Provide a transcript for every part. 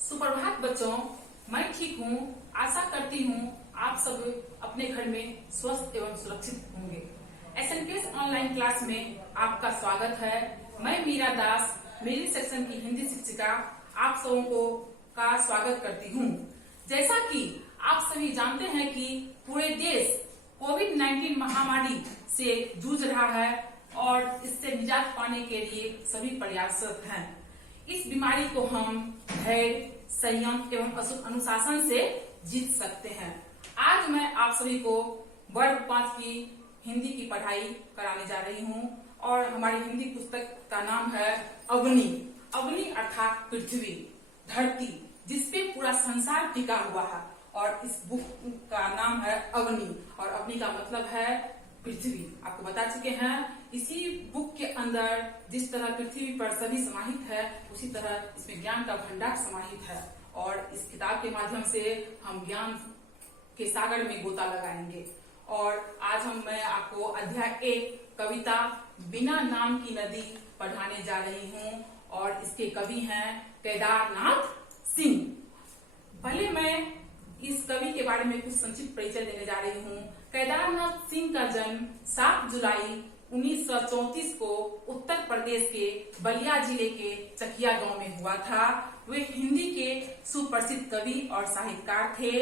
सुप्रभात बच्चों, मैं ठीक हूँ। आशा करती हूँ आप सब अपने घर में स्वस्थ एवं सुरक्षित होंगे। एसएनकेएस ऑनलाइन क्लास में आपका स्वागत है। मैं मीरा दास, मेरी सेक्शन की हिंदी शिक्षिका, आप सबों को का स्वागत करती हूँ। जैसा कि आप सभी जानते हैं कि पूरे देश कोविड-19 महामारी से जूझ रहा है और इससे निजात पाने के लिए सभी प्रयासरत हैं। इस बीमारी को हम धैर्य, संयम एवं अनुशासन से जीत सकते हैं। आज मैं आप सभी को वर्ग 5 की हिंदी की पढ़ाई कराने जा रही हूँ और हमारी हिंदी पुस्तक का नाम है अग्नि। अग्नि अर्थात पृथ्वी, धरती, जिसपे पूरा संसार टिका हुआ है और इस बुक का नाम है अग्नि और अग्नि का मतलब है पृथ्वी। आपको बता चुके हैं। इसी बुक के अंदर जिस तरह पृथ्वी पर सभी समाहित है, उसी तरह इसमें ज्ञान का भंडार समाहित है और इस किताब के माध्यम से हम ज्ञान के सागर में गोता लगाएंगे। और आज मैं आपको अध्याय 1 कविता बिना नाम की नदी पढ़ाने जा रही हूँ और इसके कवि हैं केदारनाथ सिंह। पहले मैं इस कवि के बारे में कुछ संक्षिप्त परिचय देने जा रही हूँ। केदारनाथ सिंह का जन्म 7 जुलाई 1934 को उत्तर प्रदेश के बलिया जिले के चकिया गांव में हुआ था। वे हिंदी के सुप्रसिद्ध कवि और साहित्यकार थे।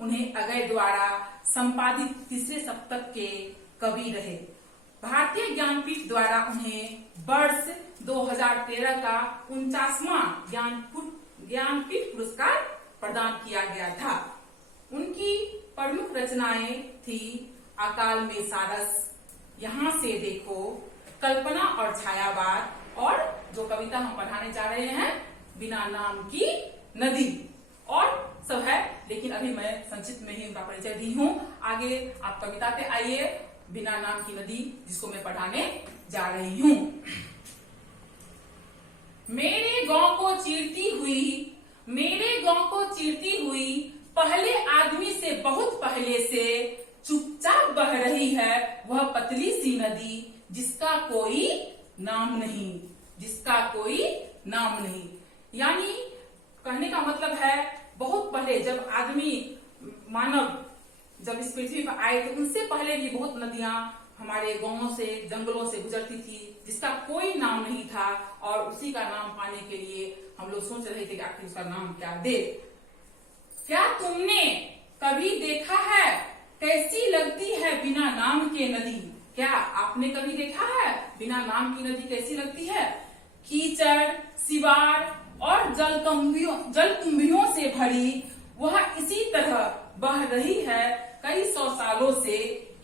उन्हें अगय द्वारा संपादित तीसरे सप्तक के कवि रहे। भारतीय ज्ञानपीठ द्वारा उन्हें वर्ष 2013 का 49वां ज्ञानपीठ पुरस्कार प्रदान किया गया था। उनकी प्रमुख रचनाएं थी अकाल में सारस, यहाँ से देखो, कल्पना और छायावाद और जो कविता हम पढ़ाने जा रहे हैं बिना नाम की नदी और सब है, लेकिन अभी मैं संक्षिप्त में ही उनका परिचय दी हूँ। आगे आप कविता पे आइए, बिना नाम की नदी, जिसको मैं पढ़ाने जा रही हूँ। मेरे गांव को चीरती हुई पहले आदमी से बहुत पहले से चुपचाप बह रही है वह पतली सी नदी, जिसका कोई नाम नहीं। यानी कहने का मतलब है बहुत पहले जब मानव जब इस पृथ्वी पर आए थे, उनसे पहले भी बहुत नदियां हमारे गांवों से, जंगलों से गुजरती थी, जिसका कोई नाम नहीं था और उसी का नाम पाने के लिए हम लोग सोच रहे थे कि आखिर उसका नाम क्या दे। क्या तुमने कभी देखा है कैसी लगती है बिना नाम के नदी? क्या आपने कभी देखा है बिना नाम की नदी कैसी लगती है? कीचड़, सिवार और जलकुंभियों से भरी वह इसी तरह बह रही है कई 100 सालों से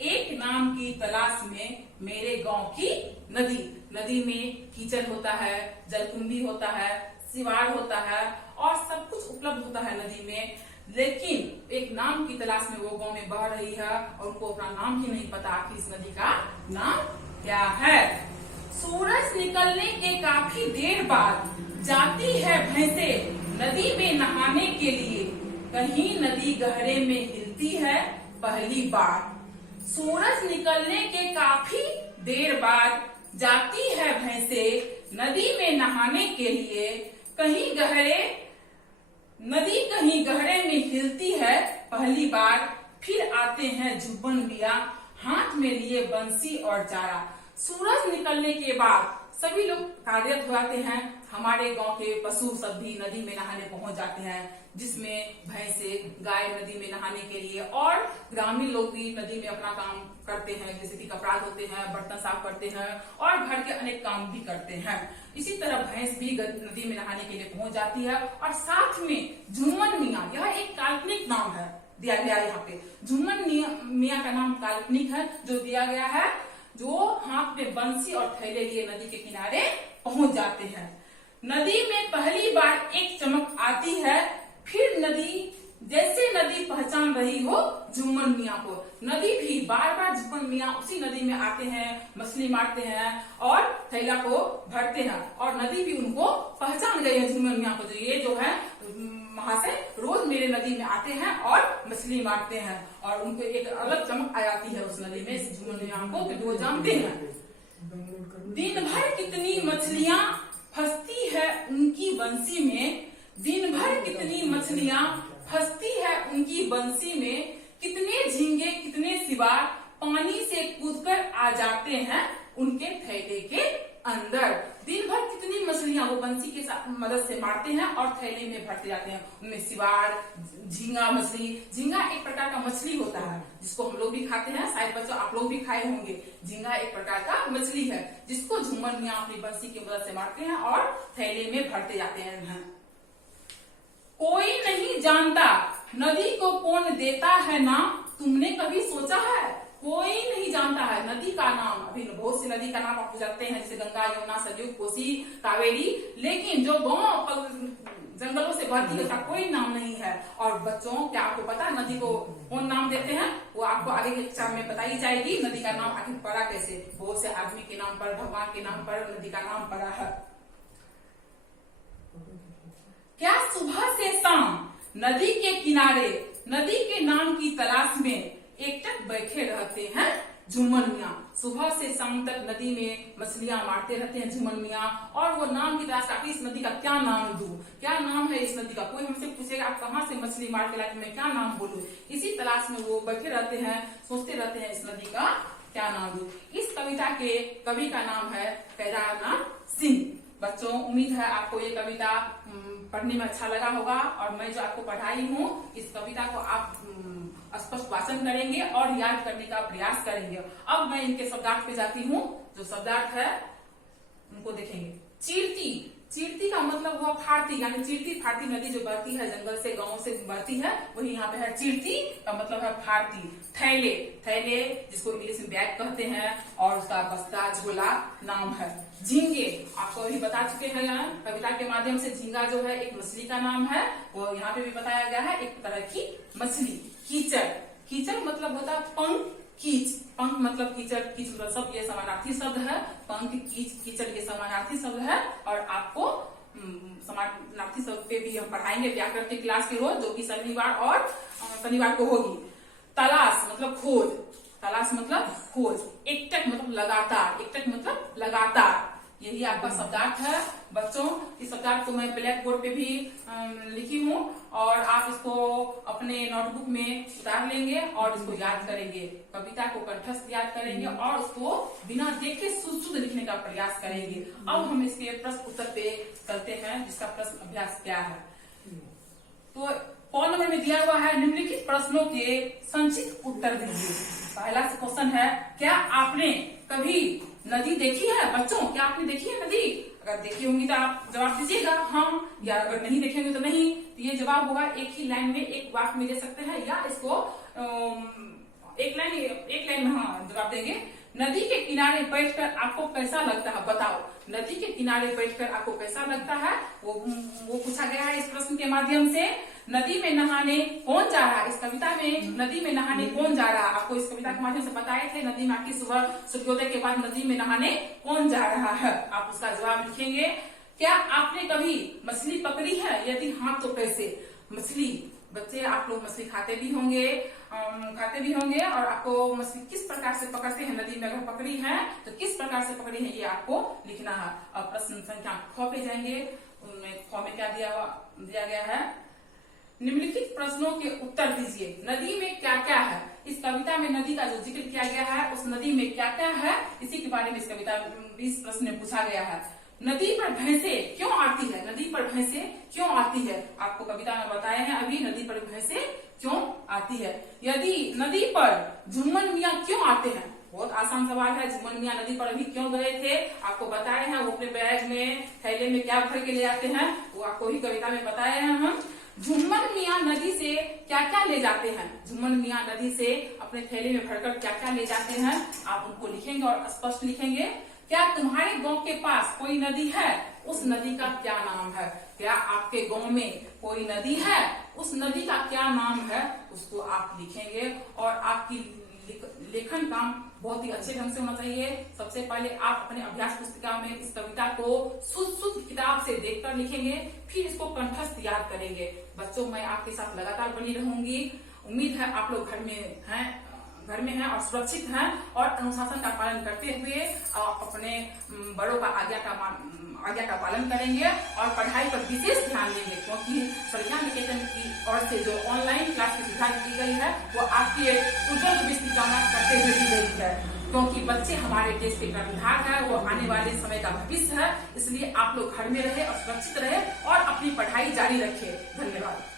एक नाम की तलाश में मेरे गांव की नदी। नदी में कीचड़ होता है, जलकुंभी होता है, सिवार होता है और सब कुछ उपलब्ध होता है नदी में, लेकिन एक नाम की तलाश में वो गांव में बह रही है और उनको अपना नाम ही नहीं पता कि इस नदी का नाम क्या है। सूरज निकलने के काफी देर बाद जाती है भैंसे नदी में नहाने के लिए, कहीं नदी गहरे में हिलती है पहली बार। सूरज निकलने के काफी देर बाद जाती है भैंसे नदी में नहाने के लिए, कहीं गहरे में हिलती है पहली बार। फिर आते हैं जुब्बन मियां हाथ में लिए बंसी और चारा। सूरज निकलने के बाद सभी लोग कार्यरत हो जाते हैं। हमारे गांव के पशु सब भी नदी में नहाने पहुंच जाते हैं, जिसमें भैंसे, गाय नदी में नहाने के लिए और ग्रामीण लोग भी नदी में अपना काम करते हैं, जैसे कि कपड़ा धोते हैं, बर्तन साफ करते हैं और घर के अनेक काम भी करते हैं। इसी तरह भैंस भी नदी में नहाने के लिए पहुंच जाती है और साथ में झुम्मन मियां, यह एक काल्पनिक नाम है दिया गया यहाँ पे। झुम्मन मियां का नाम काल्पनिक है जो दिया गया है, जो हाथ में बंसी और थैले लिए नदी के किनारे पहुंच जाते हैं। नदी में पहली बार एक चमक आती है, फिर जैसे नदी पहचान रही हो झुम्मन मियां को। नदी भी बार बार झुम्मन मियां उसी नदी में आते हैं, मछली मारते हैं और थैला को भरते हैं और नदी भी उनको पहचान गई है झुम्मन मियां को, जो ये जो है वहां से रोज मेरे नदी में आते हैं और मछली मारते हैं और उनको एक अलग चमक आ जाती है उस नदी में झुम्मन मियां को, क्योंकि वो जानते हैं। दिन भर कितनी मछलियां फंसती है उनकी बंसी में, दिन भर कितनी बंसी में कितने झींगे कितने सिवार पानी से कूदकर आ जाते हैं उनके थैले के अंदर। दिन भर कितनी मछलियां वो बंसी के मदद से मारते हैं और थैले में भरते जाते हैं। उनमें सिवार, झींगा मछली, झींगा एक प्रकार का मछली होता है जिसको हम लोग भी खाते हैं, शायद बच्चों आप लोग भी खाए होंगे। झींगा एक प्रकार का मछली है जिसको झूमर मियां अपनी बंसी की मदद से मारते हैं और थैले में भरते जाते हैं। कोई नहीं जानता नदी को कौन देता है नाम, तुमने कभी सोचा है? कोई नहीं जानता है नदी का नाम। अभी बहुत सी नदी का नाम आपको जानते हैं, जैसे गंगा, यमुना, सरयू, कोसी, कावेरी, लेकिन जो गांव जंगलों से बहती है उसका कोई नाम नहीं है। और बच्चों, क्या आपको पता है नदी को कौन नाम देते हैं? वो आपको आगे के एग्जाम में बताई जाएगी। नदी का नाम आखिर पड़ा कैसे? बहुत से आदमी के नाम पर, भगवान के नाम पर नदी का नाम पड़ा है। क्या सुबह से शाम नदी के किनारे नदी के नाम की तलाश में एकटक बैठे रहते हैं झूमर मियां। सुबह से शाम तक नदी में मछलियां मारते रहते हैं झूमर मियां और वो नाम की तलाश करते हैं, इस नदी का क्या नाम दूं, क्या नाम है इस नदी का। कोई हमसे पूछेगा आप कहाँ से मछली मार के लाए, मैं क्या नाम बोलूं। इसी तलाश में वो बैठे रहते हैं, सोचते रहते हैं इस नदी का क्या नाम दूं। इस कविता के कवि का नाम है केदारनाथ सिंह। बच्चों, उम्मीद है आपको ये कविता पढ़ने में अच्छा लगा होगा और मैं जो आपको पढ़ाई हूँ इस कविता को आप स्पष्ट वाचन करेंगे और याद करने का प्रयास करेंगे। अब मैं इनके शब्दार्थ पे जाती हूँ। जो शब्दार्थ है उनको देखेंगे। चीरती, चीरती का मतलब हुआ फाड़ती, यानी चीरती फाड़ती नदी जो बहती है जंगल से, गांव से बहती है, वही यहाँ पे है। चीरती का मतलब है फाड़ती। थैले, थैले जिसको इंग्लिश में बैग कहते हैं और उसका बस्ता, झोला नाम है। झींगे आपको अभी बता चुके हैं कविता के माध्यम से। झींगा जो है एक मछली का नाम है, वो यहाँ पे भी बताया गया है, एक तरह की मछली। कीचड़, कीचड़ मतलब होता है पंख, कीच, पंख मतलब कीचड़, कीच मतलब सब ये समानार्थी शब्द है। पंख, कीच, कीचड़ ये समानार्थी शब्द है और आपको समानार्थी शब्द पे भी हम पढ़ाएंगे व्याकरण की क्लास के रोज, जो कि शनिवार को होगी। तलाश मतलब खोज, तलाश मतलब खोज। एकटक मतलब लगातार, एकटक मतलब लगातार। यही आपका शब्दार्थ है बच्चों। इस शब्दार्थ को मैं ब्लैक बोर्ड पे भी लिखी हूँ और आप इसको अपने नोटबुक में उतार लेंगे और इसको याद करेंगे। कविता को कंठस्थ याद करेंगे और उसको बिना देखे शुद्ध लिखने का प्रयास करेंगे। अब हम इसके प्रश्न उत्तर पे चलते हैं, जिसका प्रश्न अभ्यास क्या है। तो कौन नंबर में दिया हुआ है, निम्नलिखित प्रश्नों के संक्षिप्त उत्तर दीजिए। पहला क्वेश्चन है, क्या आपने कभी नदी देखी है? बच्चों, क्या आपने देखी है नदी? अगर देखी होंगी तो आप जवाब दीजिएगा हाँ, या अगर नहीं देखी होंगी तो नहीं। तो ये जवाब होगा एक ही लाइन में, एक वाक्य में दे सकते हैं, या इसको एक लाइन में हाँ जवाब देंगे। नदी के किनारे बैठकर आपको कैसा लगता है? बताओ, नदी के किनारे बैठकर आपको कैसा लगता है? वो पूछा गया है इस प्रश्न के माध्यम से। नदी में नहाने कौन जा रहा है? इस कविता में नदी में नहाने कौन जा रहा है? आपको इस कविता के माध्यम से बताए थे नदी में आके सुबह सूर्योदय के बाद नदी में नहाने कौन जा रहा है? आप उसका जवाब लिखेंगे। क्या आपने कभी मछली पकड़ी है? यदि हाँ तो कैसे? मछली, बच्चे आप लोग मछली खाते भी होंगे और आपको मछली किस प्रकार से पकड़ते हैं नदी में, अगर पकड़ी है तो किस प्रकार से पकड़ी है ये आपको लिखना है। अब प्रश्न संख्या ख पे जाएंगे। उनमें ख में क्या दिया गया है, निम्नलिखित प्रश्नों के उत्तर दीजिए। नदी में क्या क्या है? इस कविता में नदी का जो जिक्र किया गया है उस नदी में क्या क्या है, इसी के बारे में इस कविता इस प्रश्न में पूछा गया है। नदी पर भैंसे क्यों आती है? नदी पर भैंसे क्यों आती है? आपको कविता में बताए हैं अभी नदी पर भैंसे क्यों आती है। यदि नदी पर झूमर मियां क्यों आते हैं? बहुत आसान सवाल है। झूमर मियां नदी पर अभी क्यों गए थे? आपको बताए हैं। वो अपने बैग में, थैले में क्या भर के ले आते हैं, वो आपको ही कविता में बताए हैं हम। झूमर मियां नदी से क्या क्या ले जाते हैं? झूमर मियां नदी से अपने थैले में भरकर क्या क्या ले जाते हैं, आप उनको लिखेंगे और स्पष्ट लिखेंगे। क्या तुम्हारे गांव के पास कोई नदी है? उस नदी का क्या नाम है? क्या आपके गांव में कोई नदी है? उस नदी का क्या नाम है? उसको आप लिखेंगे और आपकी लेखन काम बहुत ही अच्छे ढंग से होना चाहिए। सबसे पहले आप अपने अभ्यास पुस्तिका में इस कविता को शुद्ध किताब से देखकर लिखेंगे, फिर इसको कंठस्थ याद करेंगे। बच्चों, मैं आपके साथ लगातार बनी रहूंगी। उम्मीद है आप लोग घर में हैं और सुरक्षित हैं और अनुशासन का पालन करते हुए आप अपने बड़ों का आज्ञा का पालन करेंगे और पढ़ाई पर विशेष ध्यान देंगे, क्योंकि प्रज्ञा निकेतन की और से जो ऑनलाइन क्लास की सुविधा की गई है वो आपकी उज्जवल भविष्य की कामना करते हुए दी गई है, क्योंकि बच्चे हमारे देश के कर्णधार है, वो आने वाले समय का भविष्य है। इसलिए आप लोग घर में रहे और सुरक्षित रहे और अपनी पढ़ाई जारी रखें। धन्यवाद।